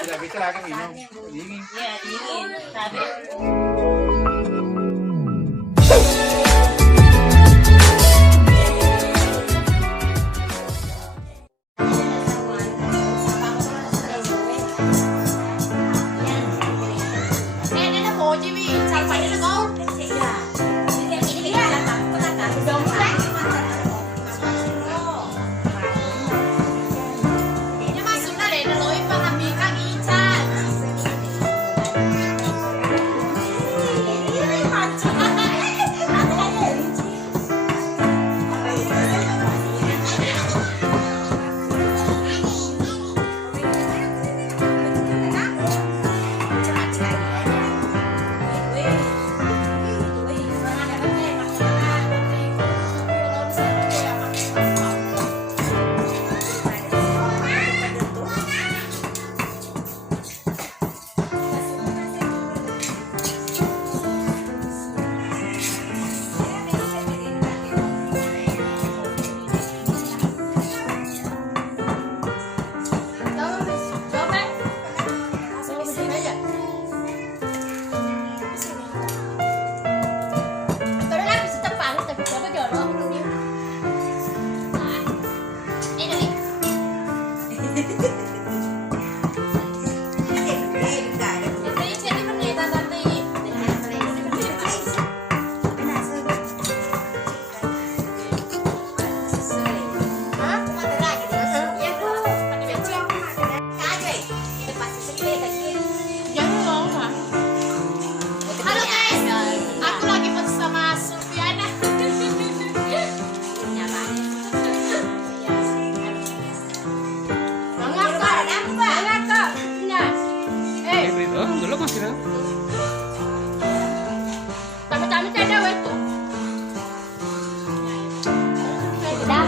Udah kecelakaan minum. Dingin. Iya, dingin. Tapi dulu masih ada. Tamu-tamu ada wes tuh. Sudah.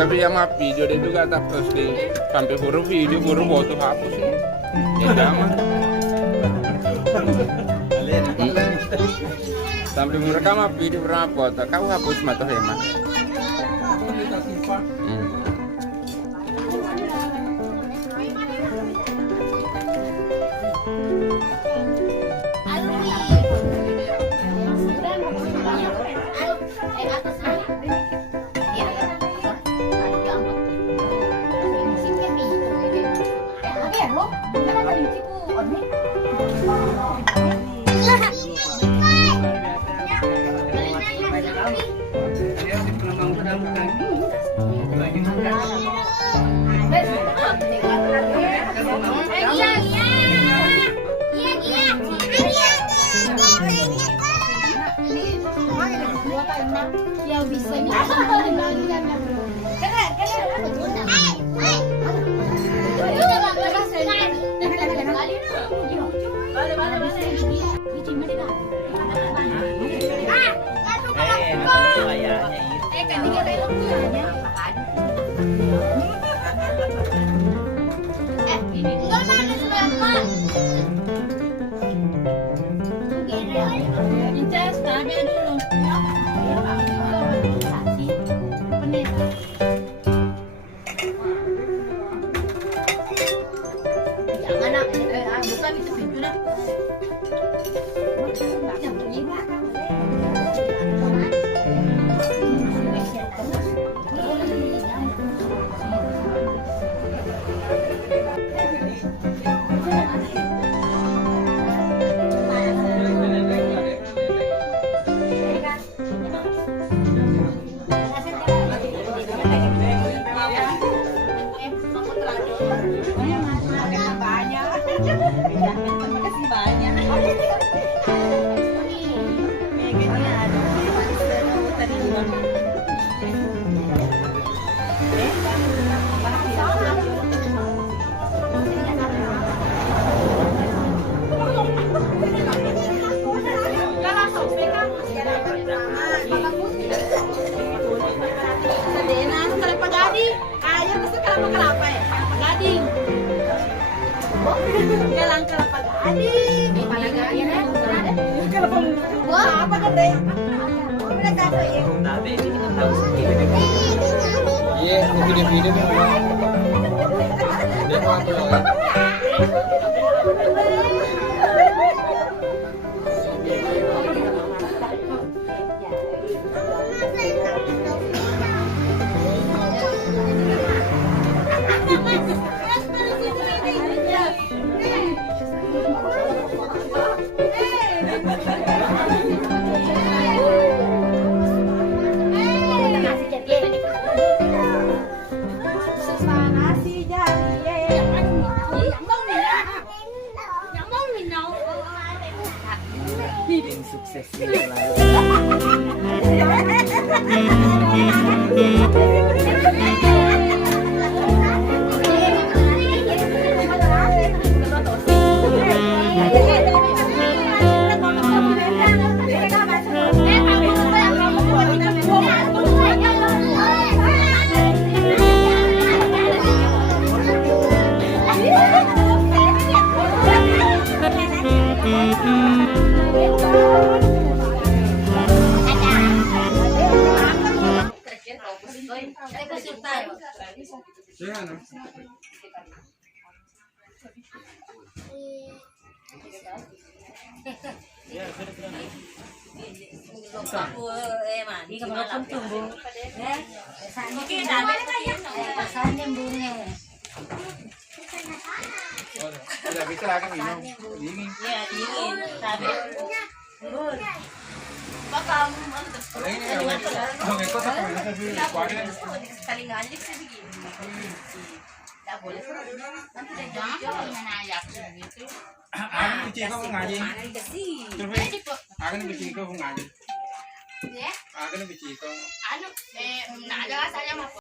Tapi sama video dia juga tak posting sampai huruf video huruf foto hapus ya. Jangan. Sampai mereka mah video berapa foto kau hapus mata hemat. Atas Iya, video-video tuh memang. Dia mau apa ya? Tim sukses selalu. Tidak bisa lagi minum. Dingin. Iya, dingin. Tapi Ini yang ikut apa yang sih? Kuarin. sekali ngaji sih begini. Tidak boleh. Nanti dia jangan menayak gitu. Akan kecil kau ngaji. Kasih. Terus akan kecil kau ngaji. Ya, Akan kecil kau. anu, nah ada saya mah